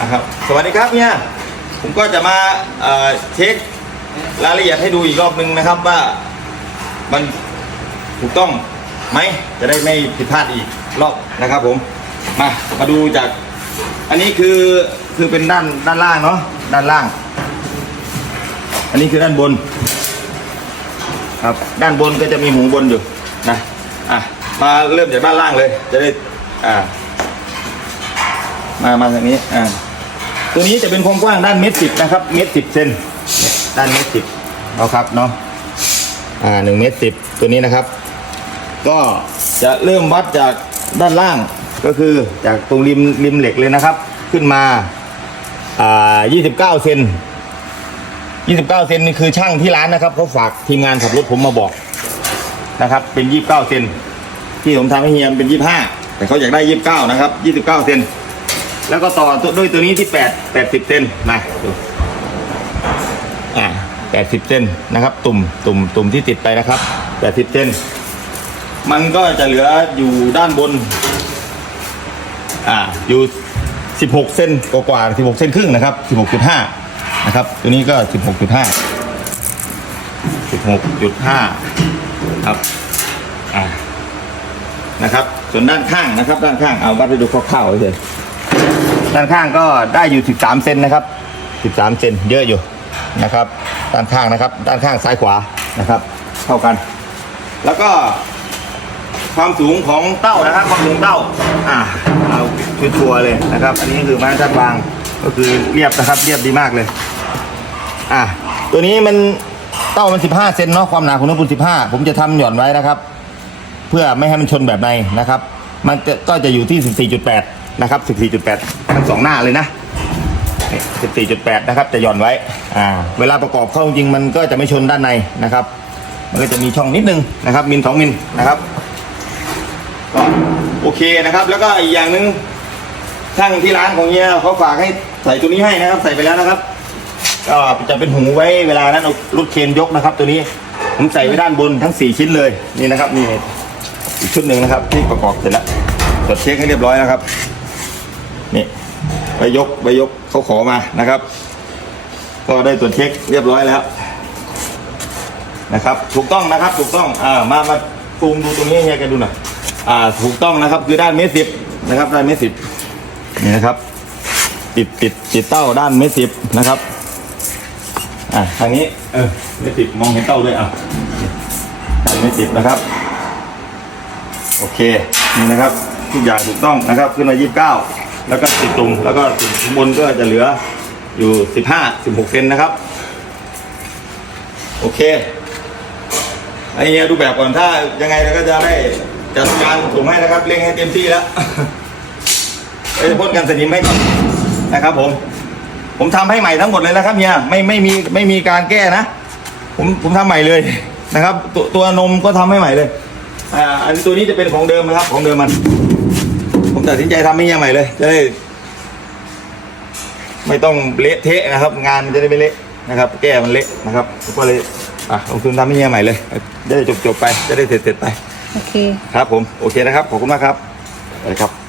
นะครับ สวัสดีครับเนี่ยผมก็จะมาเช็ครายละเอียดให้ดูอีกรอบนึงนะครับว่ามันถูกต้องไหมจะได้ไม่ผิดพลาดอีกรอบนะครับผมมามาดูจาก อันนี้คือคือเป็นด้านด้านล่างเนาะด้านล่าง อันนี้คือด้านบน ครับด้านบนก็จะมีหูบนอยู่นะอะมาเริ่มจากด้านล่างเลย จะได้อ่ามามาทางนี้อ่า ตัวนี้จะเป็นความกว้างด้านเมตรสิบนะครับ เมตรสิบเซนด้านเมตรสิบเอาครับเนาะอ่าหนึ่งเมตรสิบตัวนี้นะครับ ก็จะเริ่มวัดจากด้านล่างก็คือจากตรงริมริมเหล็กเลยนะครับ ขึ้นมาอ่า29เซน29เซนนี่คือช่างที่ร้านนะครับเขาฝากทีมงานขับรถผมมาบอกนะครับ เป็น29เซนที่ผมทำให้เฮียมเป็น25แต่เขาอยากได้29นะครับ29เซน แล้วก็ต่อด้วยตัวนี้ที่8 80เซนมาดูอ่า80เซนนะครับ ตุ่มตุ่มตุ่มที่ติดไปนะครับ80เซนมันก็จะเหลืออยู่ด้านบน อ่าอยู่16เซนกว่าๆ16เซนครึ่งนะครับ16.5นะครับ ตัวนี้ก็16.5 16.5ครับอ่านะครับ ส่วนด้านข้างนะครับ ด้านข้างเอาวัดให้ดูคร่าวๆเฉย ด้านข้างก็ได้อยู่ 13 เซนนะครับ 13 เซนเยอะอยู่นะครับ ด้านข้างนะครับ ด้านข้างซ้ายขวานะครับ เท่ากัน แล้วก็ความสูงของเต้านะครับ ความสูงเต้า อ่าเอาชัวร์ๆเลยนะครับ อันนี้คือไม้ทัดวางก็คือเรียบนะครับเรียบดีมากเลย อ่าตัวนี้มันเต้ามัน 15 เซนเนาะความหนาของเนื้อปูน15 ผมจะทำหย่อนไว้นะครับ เพื่อไม่ให้มันชนแบบในนะครับ มันจะก็จะอยู่ที่ 14.8 นะครับ 14.8 ทั้งสองหน้าเลยนะ 14.8 นะครับ จะหย่อนไว้ อ่า เวลาประกอบเข้าจริงๆมันก็จะไม่ชนด้านในนะครับ มันก็จะมีช่องนิดนึงนะครับ มิลสองมิลนะครับก็โอเคนะครับ แล้วก็อีกอย่างหนึ่งช่างที่ร้านของเฮียเขาฝากให้ใส่ตัวนี้ให้นะครับ ใส่ไปแล้วนะครับ ก็จะเป็นหูไว้เวลานั้นเอารถเคนยกนะครับ ตัวนี้ผมใส่ไว้ด้านบนทั้ง 4 ชิ้นเลยนี่นะครับนี่อีกชุดหนึ่งนะครับ ที่ประกอบเสร็จแล้วตรวจเช็คให้เรียบร้อยนะครับ นี่ไปยกไปยกเขาขอมานะครับ ก็ได้ตรวเช็คเรียบร้อยแล้วนะครับ ถูกต้องนะครับถูกต้องอ่ามามาซูมดูตรงนี้เฮียกันดูหน่อยอ่าถูกต้องนะครับคือด้านเมตรสิบนะครับด้านเมตรสิบนี่นะครับ ติดติดติดเต้าด้านเมตรสิบนะครับอะทางนี้เออเมตรสิบมองเห็นเต้าด้วยอะด้านเมตรสิบนะครับโอเคนี่นะครับทุกอย่างถูกต้องนะครับขึ้นมา29 แล้วก็ติดตุ่มแล้วก็ติดข้างบนก็จะเหลืออยู่ 15 16 เซนนะครับ โอเคไอเนี้ยดูแบบก่อนถ้ายังไงเราก็จะได้จัดการส่งให้นะครับเร่งให้เต็มที่แล้วไปพ่นกันสนิมให้ก่อนนะครับ ผม ผมทำให้ใหม่ทั้งหมดเลยนะครับเฮียไม่ไม่มีไม่มีการแก้นะผมผมทำใหม่เลยนะครับ ตัวตัวนมก็ทำให้ใหม่เลยอ่าอันนี้ตัวนี้จะเป็นของเดิมนะครับ ของเดิมมัน ตัดสินใจทำให้เฮียใหม่เลย จะได้ ไม่ต้องเละเทะนะครับ งานมันจะได้ไม่เละนะครับ แก้มันเละนะครับผมก็เลยอะลงทุนทำให้เฮียใหม่เลยจะได้จบจบๆไปจะได้เสร็จเสร็จๆไป โอเค ครับผม โอเคนะครับ ขอบคุณมากครับสวัสดีครับ